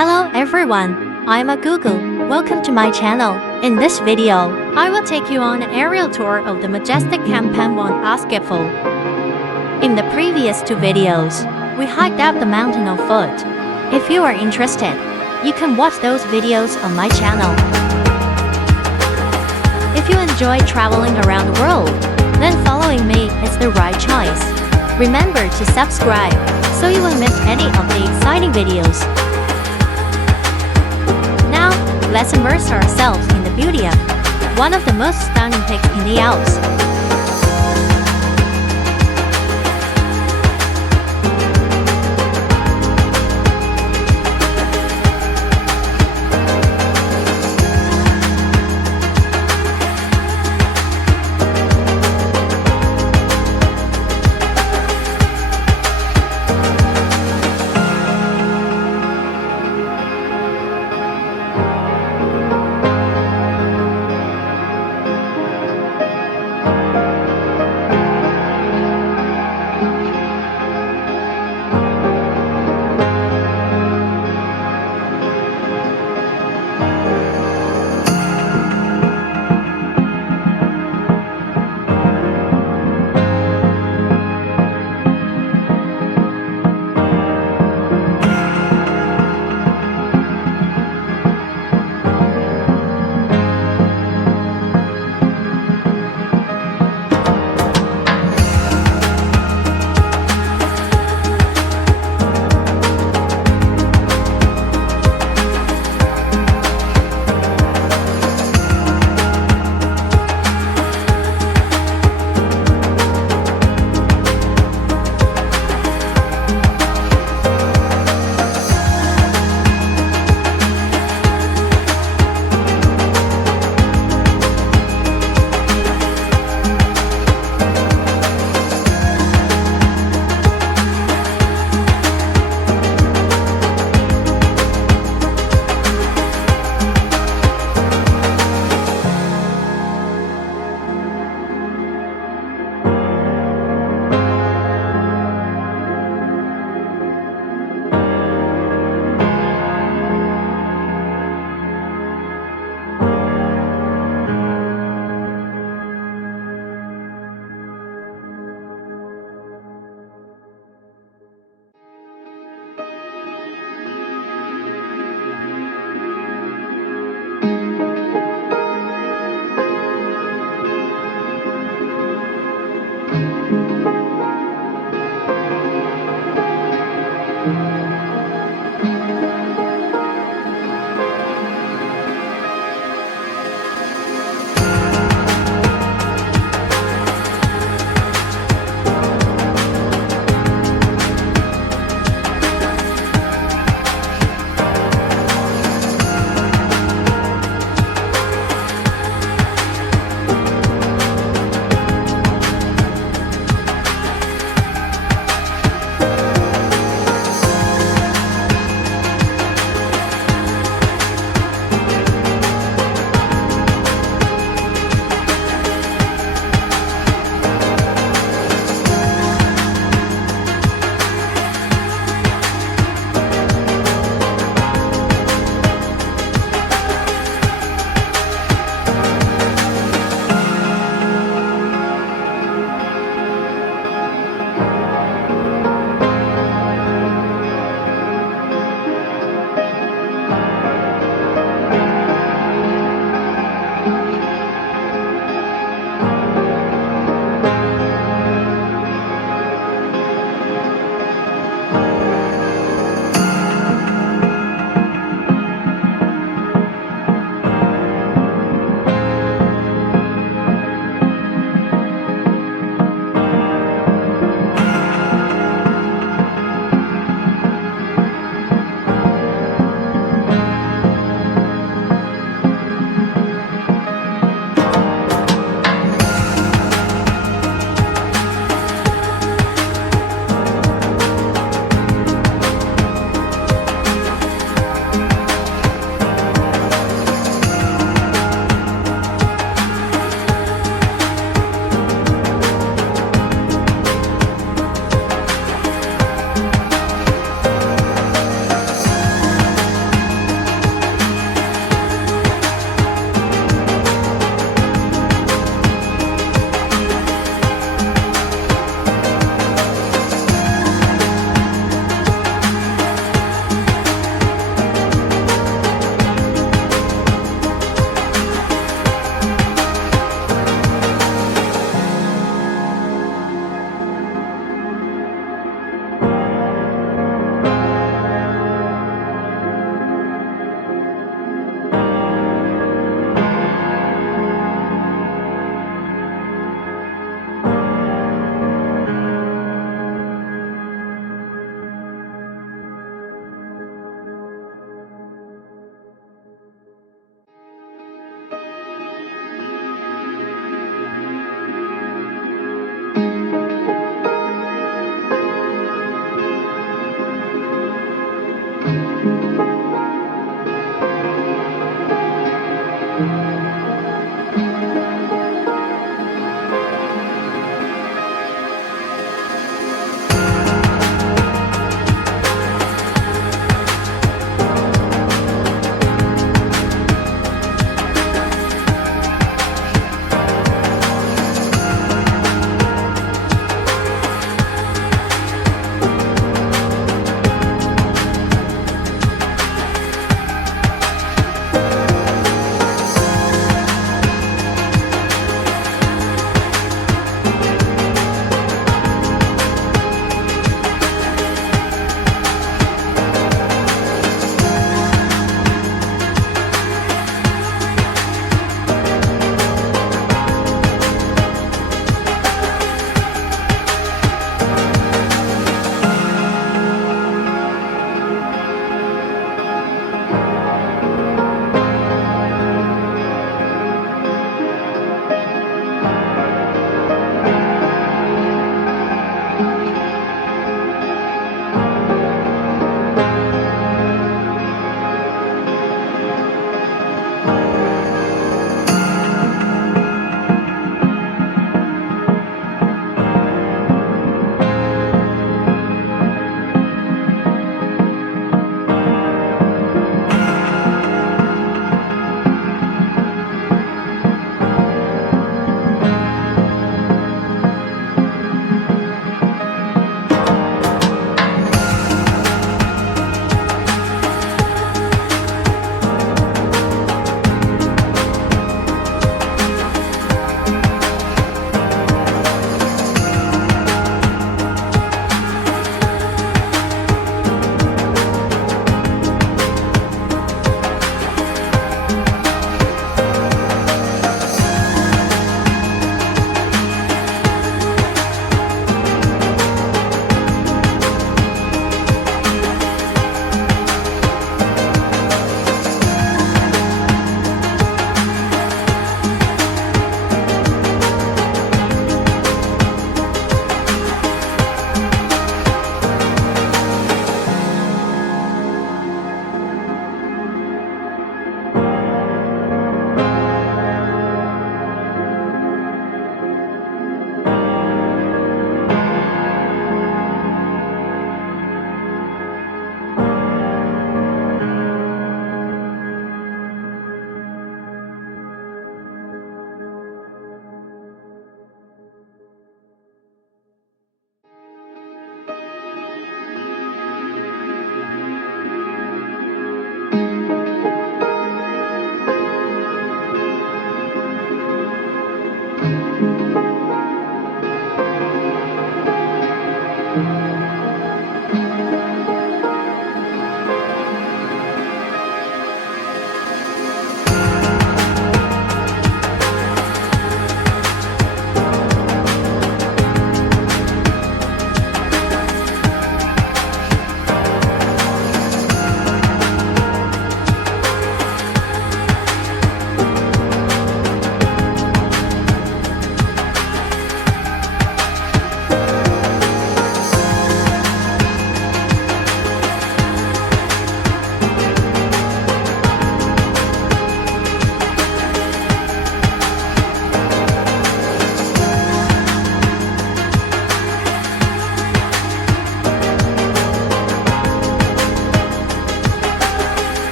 Hello everyone, I'm Google. Welcome to my channel. In this video, I will take you on an aerial tour of the majestic Kampangwon Askeful. In the previous two videos, we hiked up the mountain on foot. If you are interested, you can watch those videos on my channel. If you enjoy traveling around the world, then following me is the right choice. Remember to subscribe, so you won't miss any of the exciting videos. Now, let's immerse ourselves in the beauty of one of the most stunning peaks in the Alps.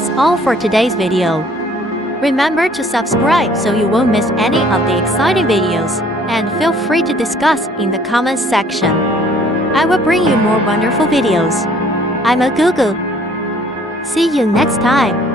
That's all for today's video. Remember to subscribe so you won't miss any of the exciting videos, and feel free to discuss in the comments section. I will bring you more wonderful videos. I'm a Google. See you next time.